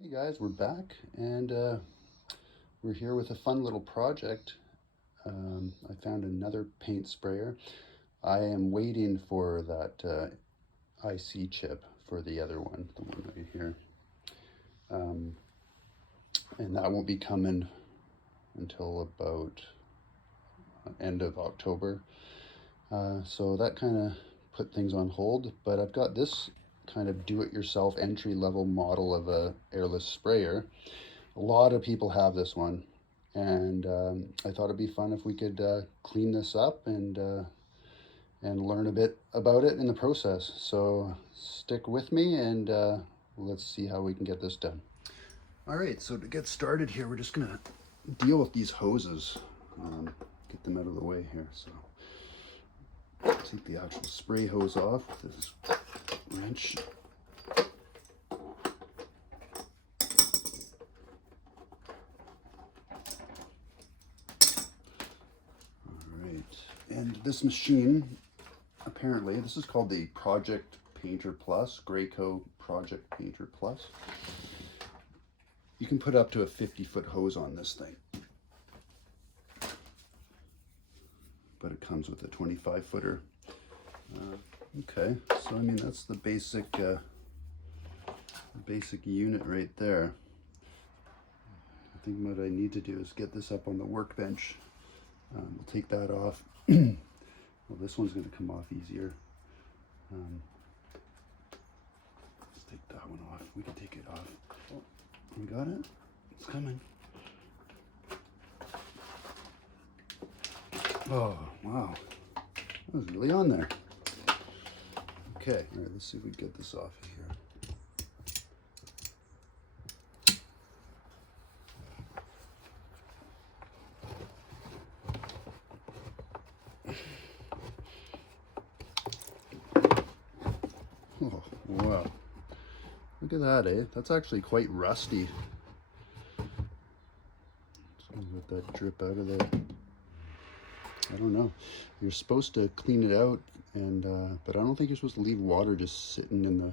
Hey guys, we're back and we're here with a fun little project. I found another paint sprayer. I am waiting for that IC chip for the other one, the one right here. Um, and that won't be coming until about end of October. So that kind of put things on hold, but I've got this kind of do-it-yourself entry-level model of a airless sprayer. A lot of people have this one, and I thought it'd be fun if we could clean this up and learn a bit about it in the process. So stick with me and let's see how we can get this done. All right, so to get started here, we're just gonna deal with these hoses, get them out of the way here. So take the actual spray hose off with this wrench. And this machine, apparently, this is called the Project Painter Plus, Graco Project Painter Plus. You can put up to a 50-foot hose on this thing. But it comes with a 25-footer. Okay, so I mean, that's the basic unit right there. I think what I need to do is get this up on the workbench. We'll take that off. Well, this one's going to come off easier. Let's take that one off. We can take it off. Oh, we got it? It's coming. Oh, wow. That was really on there. Okay, all right, let's see if we can get this off here. Oh, wow. Look at that, eh? That's actually quite rusty. Just gonna let that drip out of there. I don't know. You're supposed to clean it out, and but I don't think you're supposed to leave water just sitting in the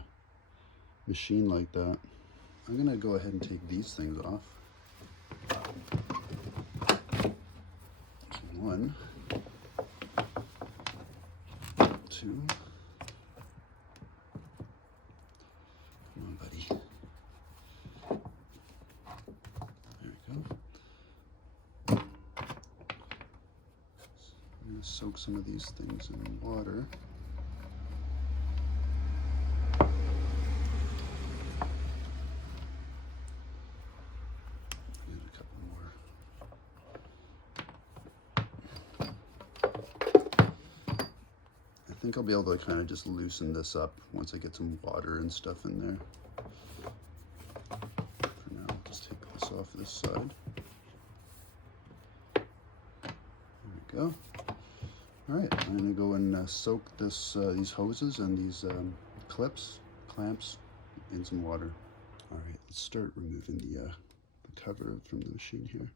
machine like that. I'm gonna go ahead and take these things off. One, two. Come on, buddy. There we go. I'm gonna soak some of these things in water. And a couple more. I think I'll be able to kind of just loosen this up once I get some water and stuff in there. For now, I'll just take this off this side. There we go. All right, I'm gonna go and soak this, these hoses and these clamps in some water. All right, let's start removing the cover from the machine here.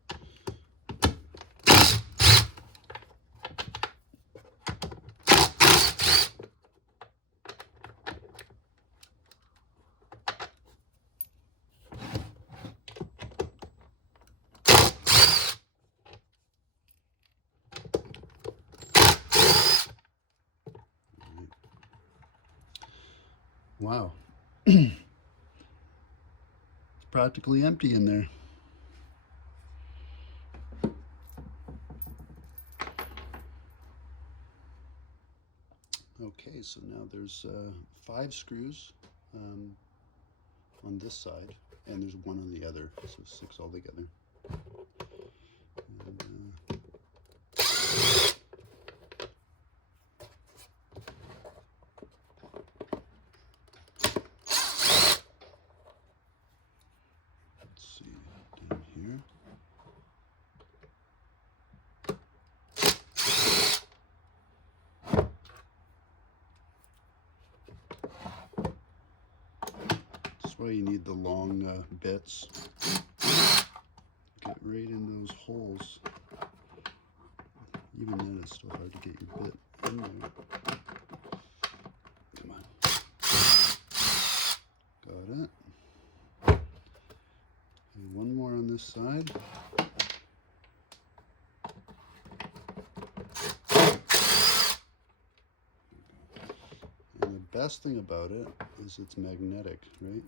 Wow. It's practically empty in there. Okay, so now there's 5 screws on this side, and there's 1 on the other, so 6 altogether. And, down here. That's why you need the long bits. Get right in those holes. Even then, it's still hard to get your bit in there. Come on. Got it. this side. And the best thing about it is it's magnetic, right?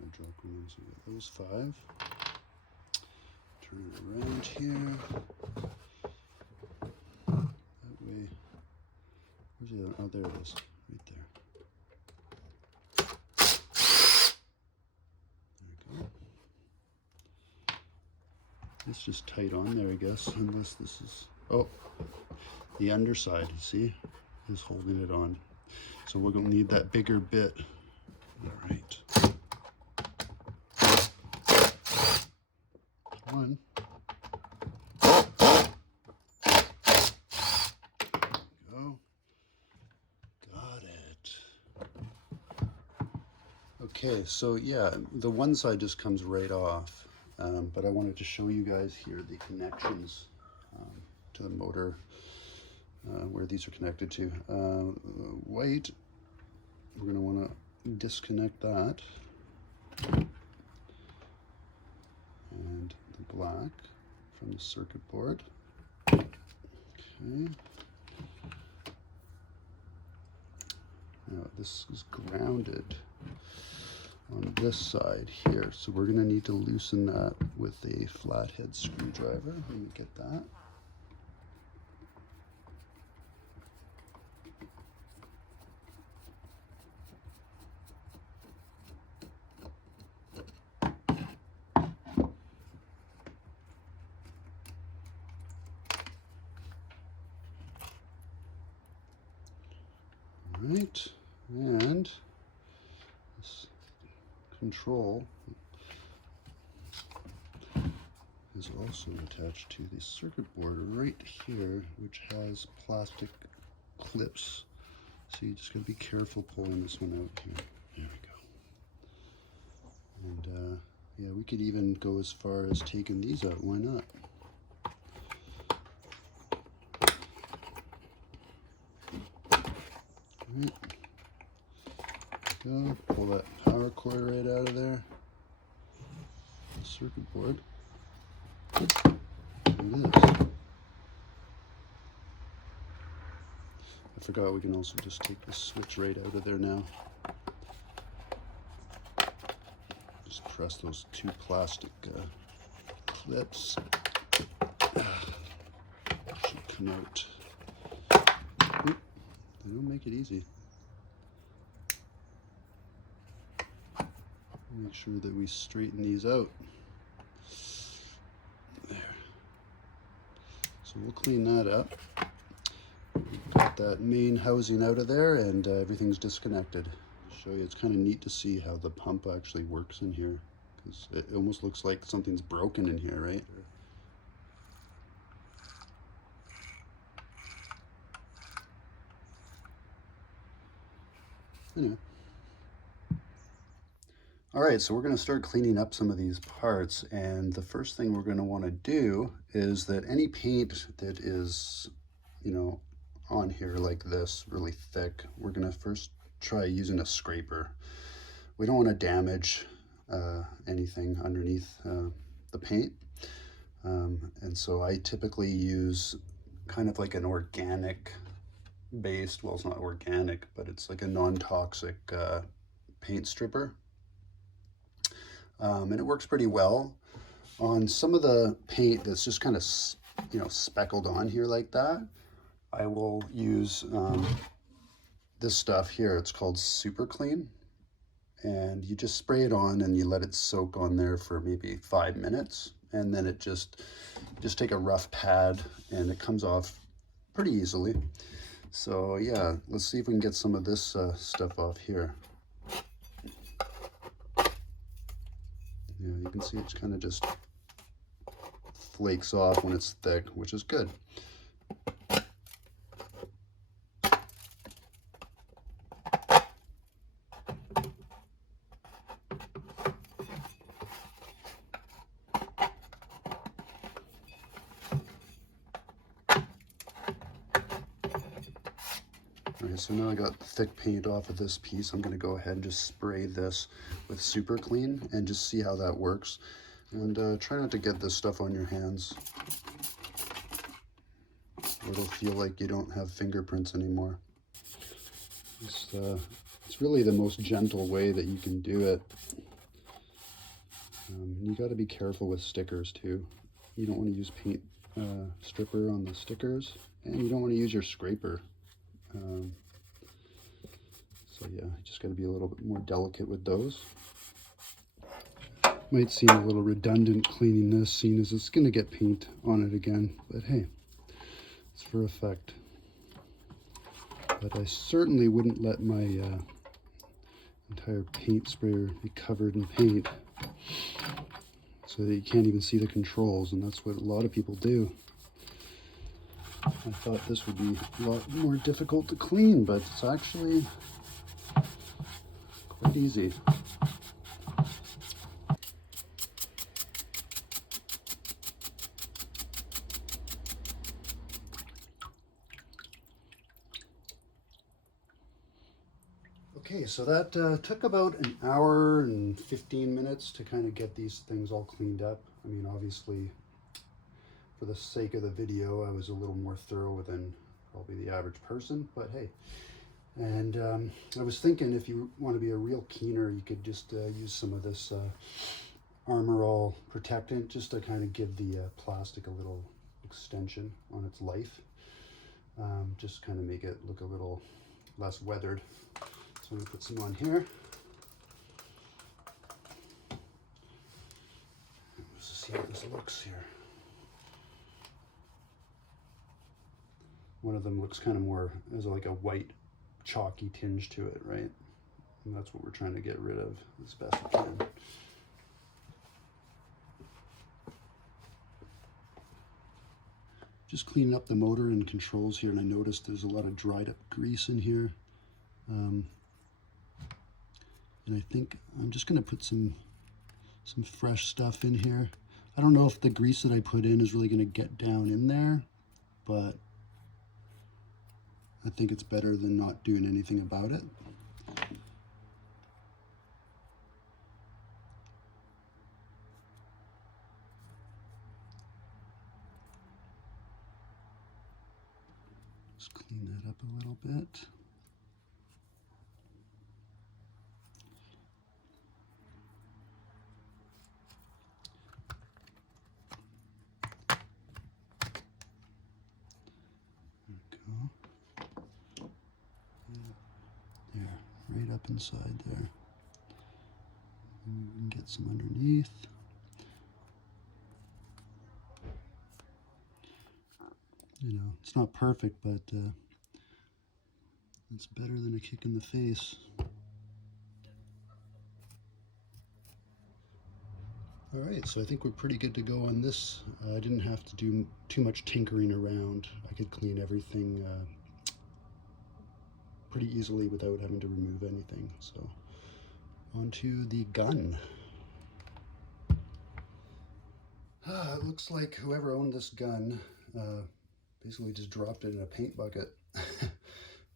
I'll drop one, so we got those 5. Turn it around here. That way, where's the other? Oh, there it is, right there. It's just tight on there, I guess, unless this is, oh, the underside, you see, is holding it on. So we're gonna need that bigger bit. All right. One. Go. Got it. Okay, so yeah, the one side just comes right off. But I wanted to show you guys here the connections to the motor, where these are connected to. White, we're going to want to disconnect that. And the black from the circuit board. Okay. Now this is grounded on this side here, so we're going to need to loosen that with a flathead screwdriver. Let me get that. All right, and this control is also attached to the circuit board right here, which has plastic clips. So you just gotta be careful pulling this one out here. There we go. And yeah, we could even go as far as taking these out. Why not? All right. Go, pull that power cord right out of there. Circuit board. There it is. I forgot we can also just take the switch right out of there now. Just press those 2 plastic clips. Should come out. Oop, they don't make it easy. Make sure that we straighten these out. There. So we'll clean that up. We've got that main housing out of there, and everything's disconnected. I'll show you, it's kind of neat to see how the pump actually works in here, because it almost looks like something's broken in here, right? Anyway. All right, so we're going to start cleaning up some of these parts, and the first thing we're going to want to do is that any paint that is, you know, on here like this, really thick, we're going to first try using a scraper. We don't want to damage anything underneath the paint, and so I typically use kind of like an organic based, well, it's not organic, but it's like a non-toxic paint stripper. And it works pretty well on some of the paint that's just kind of, you know, speckled on here like that. I will use this stuff here. It's called Super Clean, and you just spray it on and you let it soak on there for maybe 5 minutes, and then it just take a rough pad and it comes off pretty easily. So yeah, let's see if we can get some of this stuff off here. Yeah, you can see it's kind of just flakes off when it's thick, which is good. Okay, so now I got thick paint off of this piece. I'm going to go ahead and just spray this with Super Clean and just see how that works. And try not to get this stuff on your hands. It'll feel like you don't have fingerprints anymore. It's really the most gentle way that you can do it. You got to be careful with stickers too. You don't want to use paint stripper on the stickers, and you don't want to use your scraper. So yeah, you just got to be a little bit more delicate with those. Might seem a little redundant cleaning this, seeing as it's going to get paint on it again, but hey, it's for effect. But I certainly wouldn't let my entire paint sprayer be covered in paint so that you can't even see the controls, and that's what a lot of people do. I thought this would be a lot more difficult to clean, but it's actually quite easy. Okay, so that took about an hour and 15 minutes to kind of get these things all cleaned up. I mean, obviously, for the sake of the video, I was a little more thorough than probably the average person, but hey. And I was thinking if you want to be a real keener, you could just use some of this Armor All protectant just to kind of give the plastic a little extension on its life. Just kind of make it look a little less weathered. So I'm going to put some on here. Let's see how this looks here. One of them looks kind of more as like a white chalky tinge to it, right? And that's what we're trying to get rid of as best we can. Just cleaning up the motor and controls here, and I noticed there's a lot of dried up grease in here. And I think I'm just going to put some fresh stuff in here. I don't know if the grease that I put in is really going to get down in there, but I think it's better than not doing anything about it. Just clean that up a little bit. Right up inside there. And we can get some underneath. You know, it's not perfect, but it's better than a kick in the face. All right, so I think we're pretty good to go on this. I didn't have to do too much tinkering around. I could clean everything pretty easily without having to remove anything. So onto the gun. It looks like whoever owned this gun basically just dropped it in a paint bucket.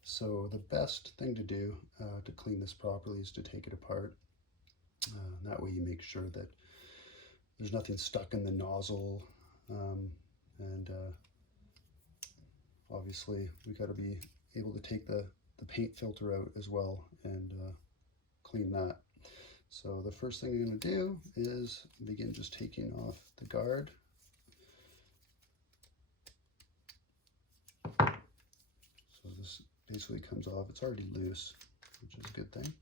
So the best thing to do to clean this properly is to take it apart. That way you make sure that there's nothing stuck in the nozzle, and obviously we got to be able to take the paint filter out as well and clean that. So the first thing I'm going to do is begin just taking off the guard. So this basically comes off. It's already loose, which is a good thing.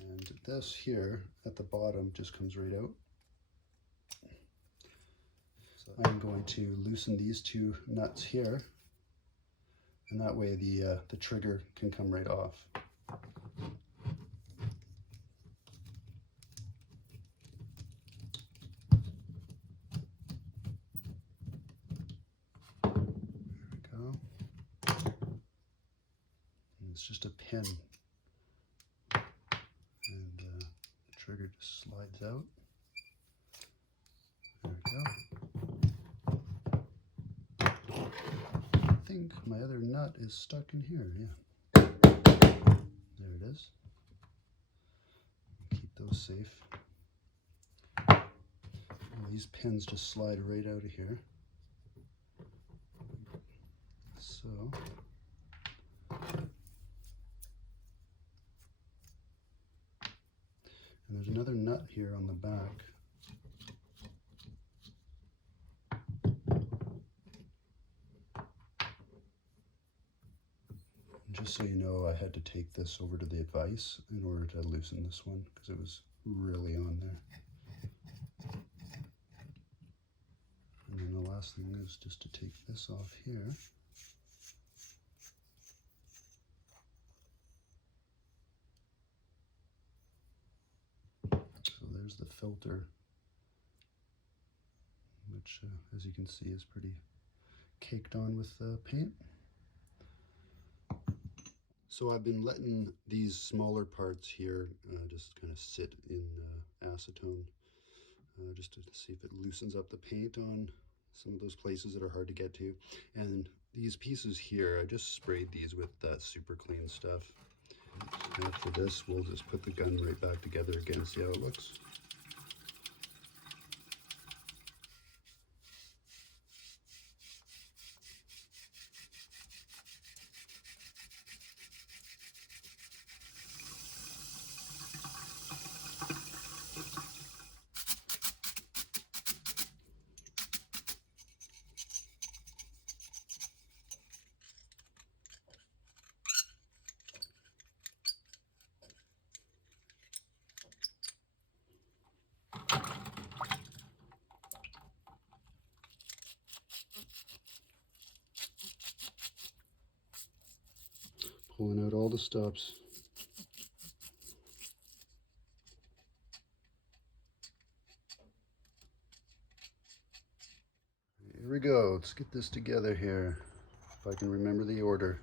And this here at the bottom just comes right out. So I'm going to loosen these two nuts here, and that way the trigger can come right off. There we go. And it's just a pin, and the trigger just slides out. There we go. I think my other nut is stuck in here, yeah. There it is. Keep those safe. these pins just slide right out of here. So, and there's another nut here on the back. And just so you know, I had to take this over to the vise in order to loosen this one because it was really on there. And then the last thing is just to take this off here. So there's the filter, which as you can see is pretty caked on with paint. So I've been letting these smaller parts here just kind of sit in acetone just to see if it loosens up the paint on some of those places that are hard to get to. And these pieces here, I just sprayed these with that super clean stuff. After this, we'll just put the gun right back together again and see how it looks. Pulling out all the stops. Here we go. Let's get this together here, if I can remember the order.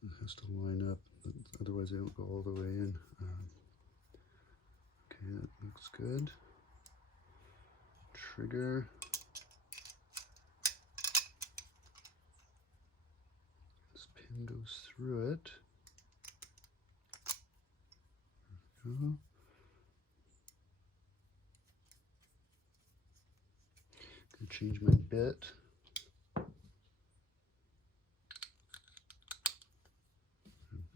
It has to line up, otherwise they don't go all the way in. Okay, that looks good. Trigger. This pin goes through it. There we go. Gonna change my bit.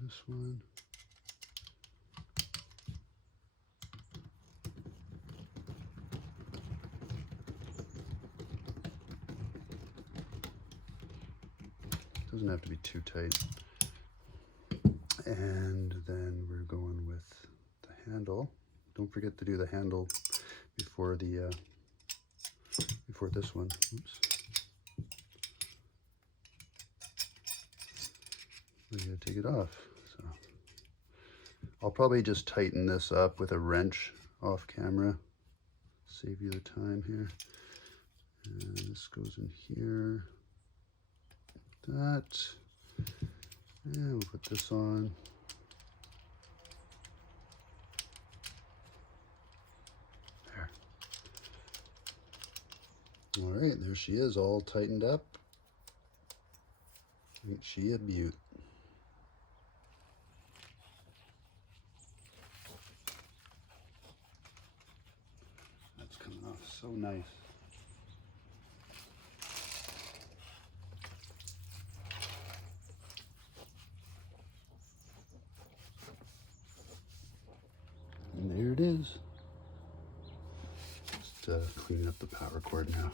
This one. Doesn't have to be too tight. And then we're going with the handle. Don't forget to do the handle before the before this one. Oops. We gotta take it off. So I'll probably just tighten this up with a wrench off camera. Save you the time here. And this goes in here. That. And we'll put this on. There. All right, there she is, all tightened up. Ain't she a beaut? That's coming off so nice. And there it is. Just cleaning up the power cord now.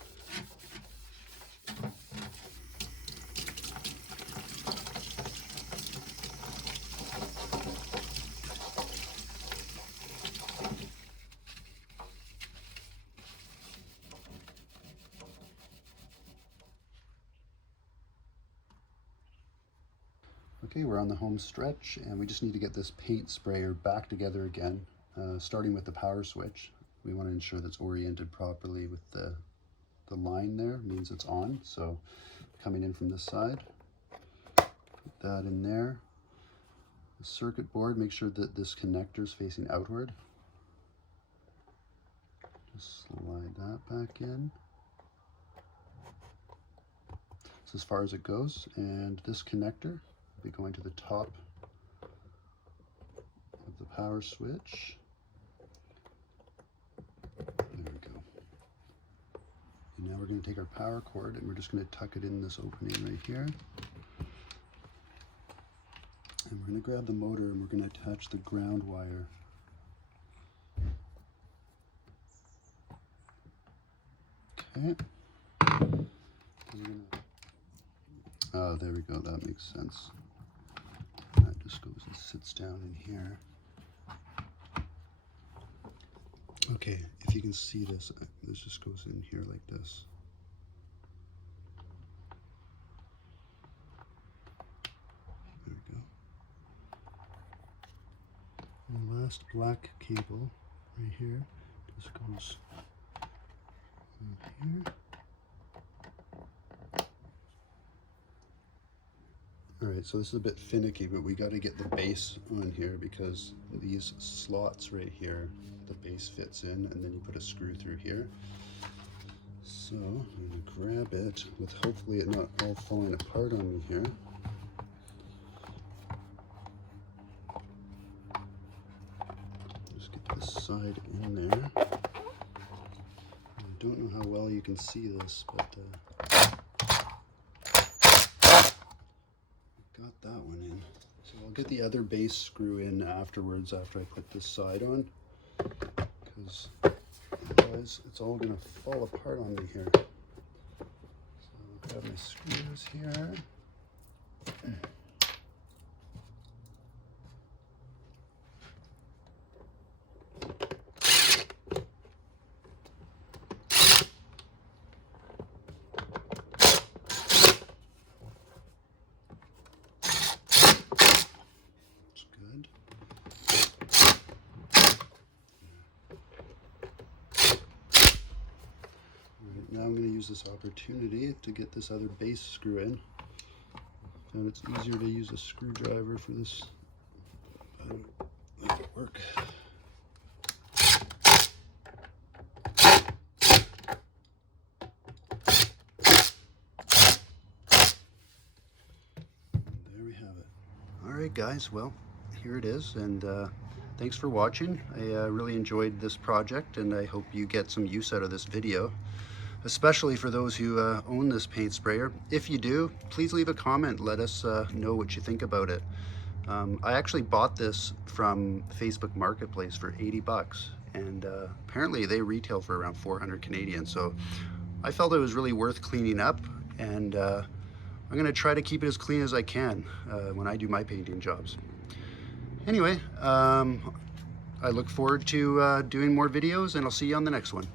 Okay, we're on the home stretch and we just need to get this paint sprayer back together again, starting with the power switch. we want to ensure that's oriented properly with the line there, means it's on. So coming in from this side, put that in there. The circuit board, make sure that this connector is facing outward. Just slide that back in. So as far as it goes, and this connector will be going to the top of the power switch. There we go. And now we're going to take our power cord and we're just going to tuck it in this opening right here. And we're going to grab the motor and we're going to attach the ground wire. Okay. Oh, there we go, that makes sense. That just goes and sits down in here. Okay, if you can see this, this just goes in here like this. There we go. And the last black cable right here just goes in here. Alright, so this is a bit finicky, but we got to get the base on here because these slots right here, the base fits in, and then you put a screw through here. So I'm going to grab it with hopefully it not all falling apart on me here. Just get this side in there. I don't know how well you can see this, but got that one in. So I'll get the other base screw in afterwards after I put this side on, because otherwise it's all going to fall apart on me here. So I'll grab my screws here. Now I'm going to use this opportunity to get this other base screw in. And it's easier to use a screwdriver for this. I don't make it work. And there we have it. Alright guys, well, here it is, and thanks for watching. I really enjoyed this project, and I hope you get some use out of this video, especially for those who own this paint sprayer. If you do, please leave a comment. Let us know what you think about it. I actually bought this from Facebook Marketplace for 80 bucks, and apparently they retail for around 400 Canadian. So I felt it was really worth cleaning up, and I'm gonna try to keep it as clean as I can when I do my painting jobs. Anyway, I look forward to doing more videos, and I'll see you on the next one.